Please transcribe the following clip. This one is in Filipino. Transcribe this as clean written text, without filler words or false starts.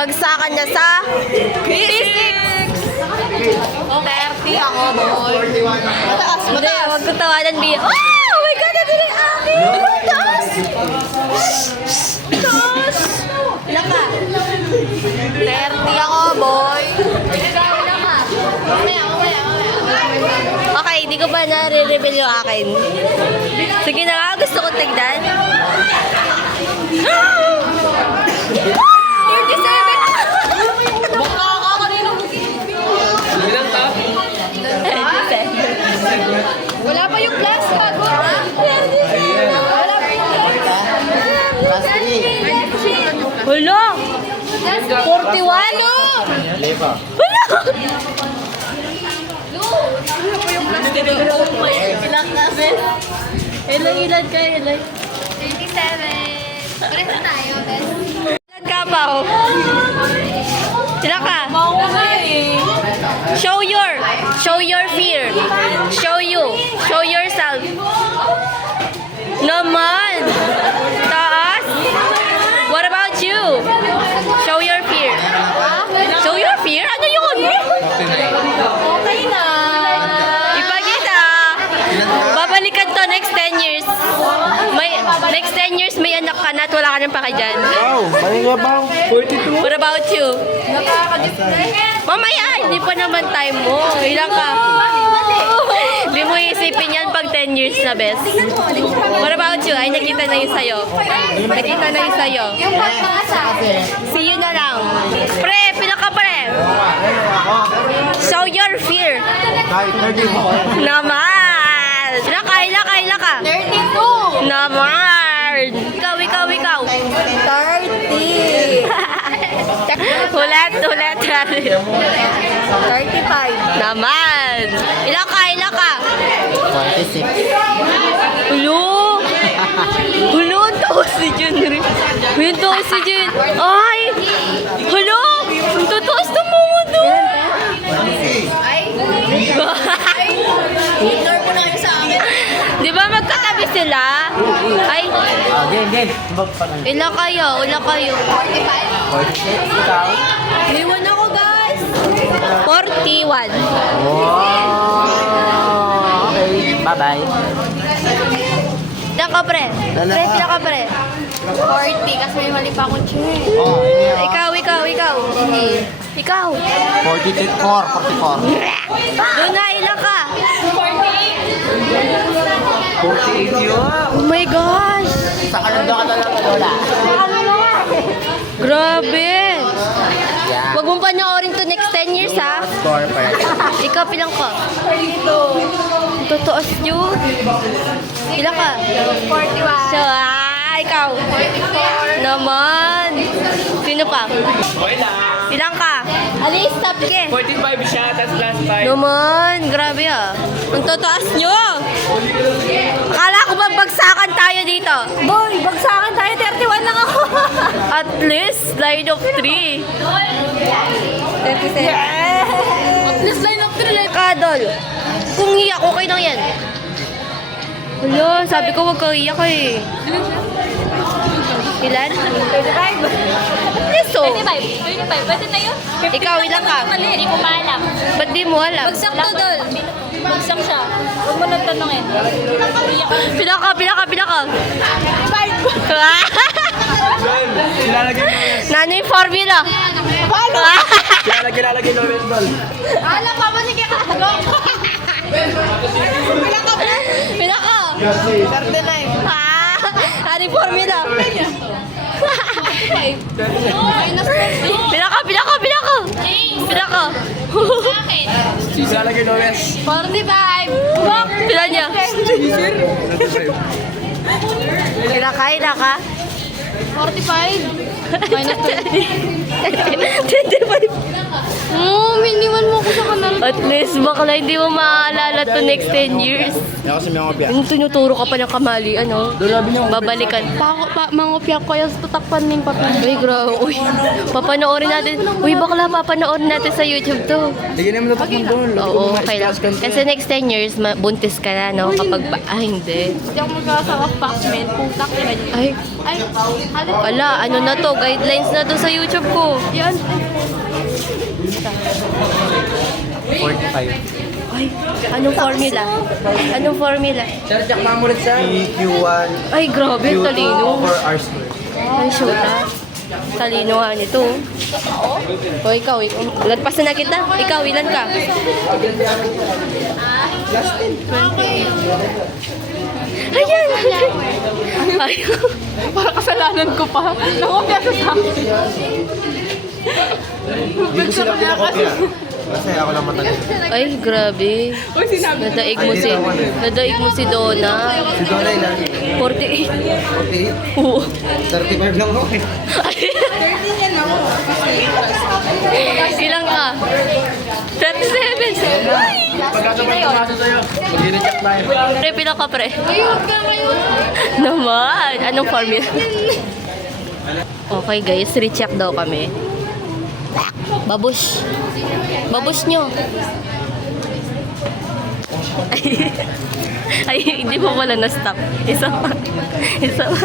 bagsakan niya sa physics. 30 ako, boy. Mataas, mataas. Hindi, huwag ko tawanan, Bia. Oh my God, ito na yung akin. Taas. Taas. Ilan ka? 30 ako, boy. Ikaw, ilan ka? Mamaya. Okay, hindi ko pa nare-reveal yung akin. Sige na nga, gusto ko tignan. 37! Baka ka kanina. Ilan ka? 37. Wala pa yung class ka. Wala pa yung class. Hala! 41? Hala! Ilang ka, Bes? Ilan ka, ilan? 27. Pares na tayo, Bes. Ilan ka pa, oh? Ilan ka? Show your fear. Show yourself. Naman. Taas. What about you? Show your fear. Show your fear? Ano yun? Okay na. Ipakita. Babalikan to next 10 years. Next 10 years may anak ka na at wala ka nang paka dyan. Wow, mali nga ba? 42? What about you? Mamaya, hindi pa naman time mo. Ilang ka? Hindi mo isipin yan pag 10 years na, bes. What about you? Ay, nakita na yun sa'yo. Nakita na yun sa'yo. See you na lang. Pre, pinaka pre. Show your fear. Naman. Ilang ka? 32. Naman. Ikaw. 30. Ulit. 35. Naman. Ilang ka? 46. Hulo, ang taos si Jun rin. Ang taos si Jun. Ay! Hulo! Ang tataos na mga doon. Ignore ko na kayo sa amin. Di ba magkatabi sila? Ay! Game. Ilang kayo? 45. 46, ikaw? Iwan ako, guys. 41. Wow. Okay, bye-bye. Ilang ka, pre? Pre, ilang ka, pre? 40 kasi may mali pa akong chair. Oh, Ikaw. Ikaw. 44. Doon na, ilang ka? 48 yun. Oh my gosh! Sa kananda ka talaga, Lola. Grabe! Yeah. Huwag mong panoorin to next 10 years, ha? Score pa yan. Ikaw, pilang ka? Totoos yun. Ilang ka? 41. So, ikaw? 44. Naman. Sino pa? Okay lang. Ilang ka? Alis, stop ke. 45 siya, tas last 5. Naman, grabe ah. Ang totoos nyo. Akala ko ba bagsakan tayo dito? Boy, bagsakan tayo. 31 lang ako. At least, line of 3. 37. At least line of 3 lang. Kadol, kung iyak, okay lang yan. Wala, sabi ko wag kang iyak eh. Ilan? 35. Leso. 25. Pwede na yun? Ikaw, ilan ka? Hindi ko maalam. Ba't di mo alam? Bagsak to, Dol. Bagsak siya. Huwag mo nang tanongin. Pila ka. 12. Nano yung formula? Paano? Kilalagay na red ball. Alam pa ba sige ka? Bilang ka ba? Pila ka? 39. Ano yung formula? Minus 20. Pila ka? Pila ka? Kilalagay na red. 45. Pila niya? Pila ka? 45. Minus 25. Miniwan mo ako sa kanal. At least, bakla hindi mo maaalala to next 10 years. Ako sa mga biyak. Yung tinuturo ka pa ng kamali, ano? Dulabi niyo. Babalikan. Mangopyak ko yung tutakpan ng papel. Uy, grabe. Uy, papanoorin natin. Uy, bakla, papanoorin natin sa YouTube to. Sige naman natakpan doon. Oo, okay lang. Kasi next 10 years, buntis ka na, no? Kapag hindi. Hindi ako magkakasawa Pac-Man. Putak na ganyan. Ay, Ay, Wala, ano na to? Guidelines na to sa YouTube ko. Yan. 45. Ay, anong formula? Anong formula? Sir, check pa mo rin sir. EQ1. Ay, grabe, talino. For R square. Ay, shoota. Talino nga nito. O, ikaw. Lagpas na kita. Ikaw, ilan ka? Ayan! Ay, Para kasalanan ko pa. Nakopya sa akin. Hindi ko sila pinakopya. Kasi ako lang matagal. ay, grabe. Uy, sinabi. Nadaig mo si Donna. Si Donna ilan? 48. 48? Oo. 35 lang ako eh. 13 yan ako. Ilang ka? 37. Ay! Pagkakapag sa'yo, mag-i-reject tayo. Pre, pila ka, pre? Naman. Anong formula? Okay, guys. Recheck daw kami. Babush. Babush nyo. Ay, hindi pa wala na-stop. Isa pa. Isa pa.